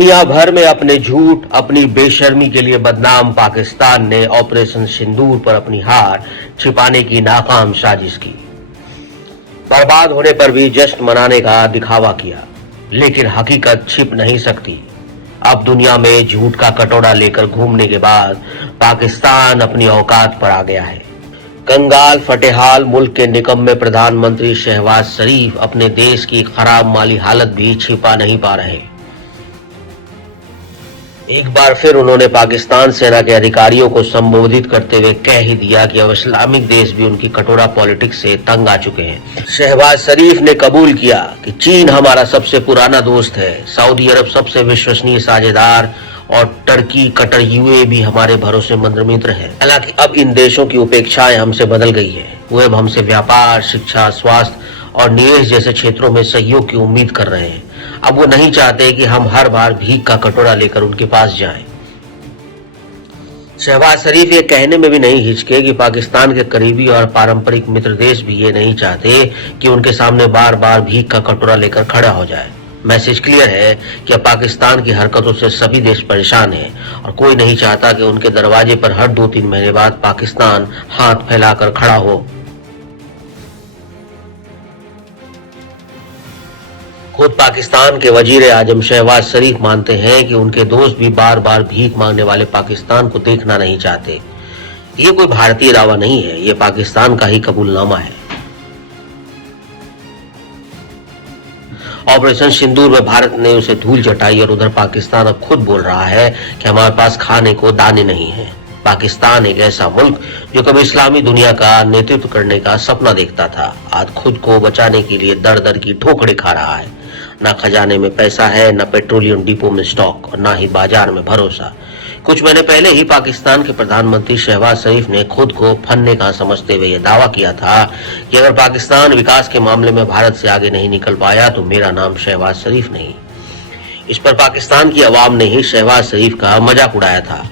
दुनिया भर में अपने झूठ, अपनी बेशर्मी के लिए बदनाम पाकिस्तान ने ऑपरेशन सिंदूर पर अपनी हार छिपाने की नाकाम साजिश की। बर्बाद होने पर भी जश्न मनाने का दिखावा किया, लेकिन हकीकत छिप नहीं सकती। अब दुनिया में झूठ का कटोरा लेकर घूमने के बाद पाकिस्तान अपनी औकात पर आ गया है। कंगाल फटेहाल मुल्क के निकम्मे प्रधानमंत्री शहबाज शरीफ अपने देश की खराब माली हालत भी छिपा नहीं पा रहे। एक बार फिर उन्होंने पाकिस्तान सेना के अधिकारियों को संबोधित करते हुए कह ही दिया कि अब इस्लामिक देश भी उनकी कटोरा पॉलिटिक्स से तंग आ चुके हैं। शहबाज शरीफ ने कबूल किया कि चीन हमारा सबसे पुराना दोस्त है, सऊदी अरब सबसे विश्वसनीय साझेदार और टर्की कटर यूए भी हमारे भरोसेमंद मित्र है। हालांकि अब इन देशों की उपेक्षाएं हमसे बदल गई है। वो अब हमसे व्यापार, शिक्षा, स्वास्थ्य और निवेश जैसे क्षेत्रों में सहयोग की उम्मीद कर रहे हैं। अब वो नहीं चाहते कि हम हर बार भीख का कटोरा लेकर उनके पास जाएं। शहबाज शरीफ ये कहने में भी नहीं हिचके कि पाकिस्तान के करीबी और पारंपरिक मित्र देश भी ये नहीं चाहते कि उनके सामने बार बार भीख का कटोरा लेकर खड़ा हो जाए। मैसेज क्लियर है कि अब पाकिस्तान की हरकतों से सभी देश परेशान हैं और कोई नहीं चाहता कि उनके दरवाजे पर हर 2-3 महीने बाद पाकिस्तान हाथ फैलाकर खड़ा हो। खुद पाकिस्तान के वजीर आजम शहबाज शरीफ मानते हैं कि उनके दोस्त भी बार बार भीख मांगने वाले पाकिस्तान को देखना नहीं चाहते। ये कोई भारतीय दावा नहीं है, ये पाकिस्तान का ही कबूलनामा है। ऑपरेशन सिंदूर में भारत ने उसे धूल चटाई और उधर पाकिस्तान अब खुद बोल रहा है कि हमारे पास खाने को दाने नहीं है। पाकिस्तान एक ऐसा मुल्क जो कभी इस्लामी दुनिया का नेतृत्व करने का सपना देखता था, आज खुद को बचाने के लिए दर दर की ठोकरें खा रहा है। न खजाने में पैसा है, न पेट्रोलियम डिपो में स्टॉक और न ही बाजार में भरोसा। कुछ महीने पहले ही पाकिस्तान के प्रधानमंत्री शहबाज शरीफ ने खुद को फन्ने का समझते हुए यह दावा किया था कि अगर पाकिस्तान विकास के मामले में भारत से आगे नहीं निकल पाया तो मेरा नाम शहबाज शरीफ नहीं। इस पर पाकिस्तान की आवाम ने ही शहबाज शरीफ का मजाक उड़ाया था।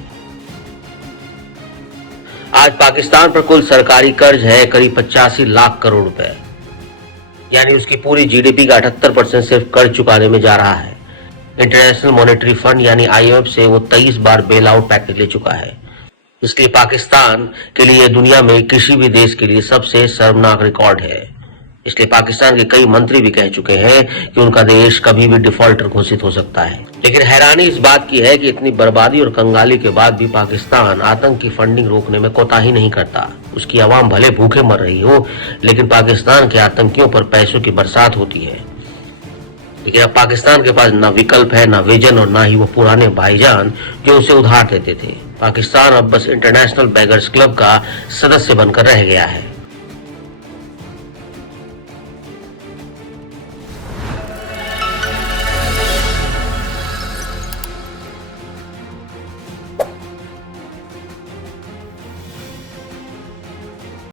आज पाकिस्तान पर कुल सरकारी कर्ज है करीब 85 लाख करोड़ रुपए, यानी उसकी पूरी जीडीपी का 78% सिर्फ कर्ज चुकाने में जा रहा है। इंटरनेशनल मॉनेटरी फंड यानी IMF से वो 23 बार बेल आउट पैकेज ले चुका है। इसलिए पाकिस्तान के लिए दुनिया में किसी भी देश के लिए सबसे शर्मनाक रिकॉर्ड है। इसलिए पाकिस्तान के कई मंत्री भी कह चुके हैं कि उनका देश कभी भी डिफॉल्टर घोषित हो सकता है। लेकिन हैरानी इस बात की है कि इतनी बर्बादी और कंगाली के बाद भी पाकिस्तान आतंक की फंडिंग रोकने में कोताही नहीं करता। उसकी आवाम भले भूखे मर रही हो, लेकिन पाकिस्तान के आतंकियों पर पैसों की बरसात होती है। लेकिन अब पाकिस्तान के पास न विकल्प है, न विजन और न ही वो पुराने भाईजान जो उसे उधार देते थे। पाकिस्तान अब बस इंटरनेशनल बेगर्स क्लब का सदस्य बनकर रह गया है।